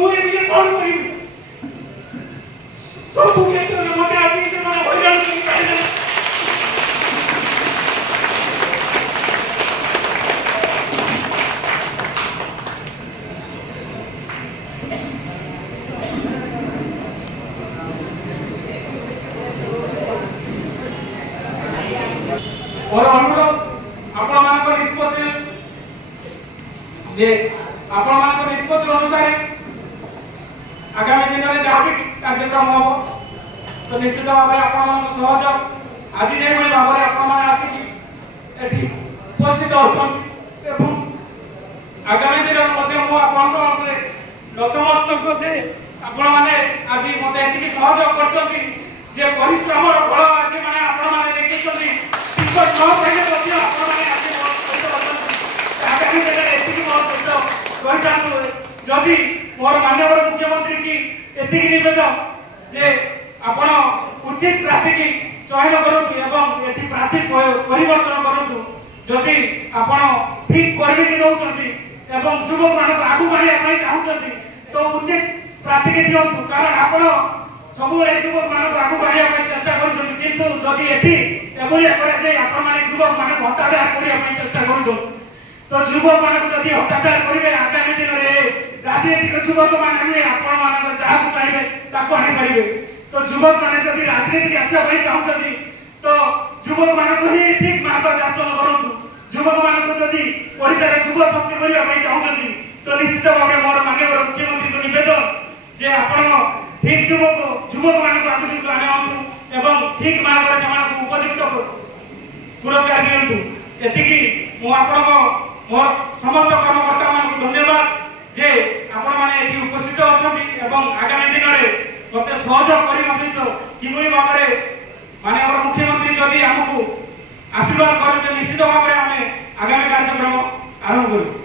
मुझे भी कौन करी सब क्षेत्र में मते आज से मैंने हैरान कर पाइले और अनुरोध आपण मानक निष्पत्ति जे आपण मानक निष्पत्ति अनुसार आगामी दिन में जहाँ भी कार्यक्रम हो तो निश्चित भाव आपण मानक सहयोग आज जे भली भाव में आपण माने आसी एठी उपस्थित अछन एवं आगामी दिन मध्ये मो आपण को नतमस्तक जे आपण माने आज मते एतिकी सहयोग करछथि जे परिश्रम रो फल आज माने आपण माने देखिछथि टिकट न पाइले पछि आपण माने आज आगामी दिन एतिकी मोर सहित कहितानु जदि मोर माननीय मुख्यमंत्री की एतिकी निवेदन जे आपण उचित प्रार्थी की चयन करतु एवं एति प्रार्थी परिवर्तन करतु जदि आपण ठीक कर्मी की दउछथि एवं युवक मान आगु बढ़िया पई चाहउछथि तो उचित प्रार्थी के दियंतु कारण आपण सब युवक मान आगु बढ़िया पई चेष्टा करछथि किंतु जदि एति एबोलिया करे जे आपण माने युवक मान हतादार करिया पई चेष्टा करछथि तो युवक मान जदि हतादार करिवे आगामी दिन रे राजनीतिक युवक मान नुहे आपण मान जहा चाहिए ताको आनी परिबे तो युवक मान जदि राजनीति आछा पई चाहउछथि तो युवक मान को ही ठीक मार्गदर्शन करंतु युवक मान को जदि ओडिसा रे युवा शक्ति करिया पई चाहउछथि तो निश्चित भाव मोर माननीय मुख्यमंत्री को निवेदन जे आपण ठीक युवक मान को आगु आनंतु एवं ठीक मार्ग रे समान को उपयुक्त पुरस्कार दियंतु एतिकी मो आपण को मोर समस्त कर्मकर्ता मान को धन्यवाद जे आपण माने एठी उपस्थित अछथि एवं आगामी दिन रे मते सहयोग करिवा सहित किबोली भाव रे माने हमर मुख्यमंत्री जदि हमकु आशीर्वाद करते निश्चित भाव रे हमें आगामी कार्यक्रम आरंभ करू।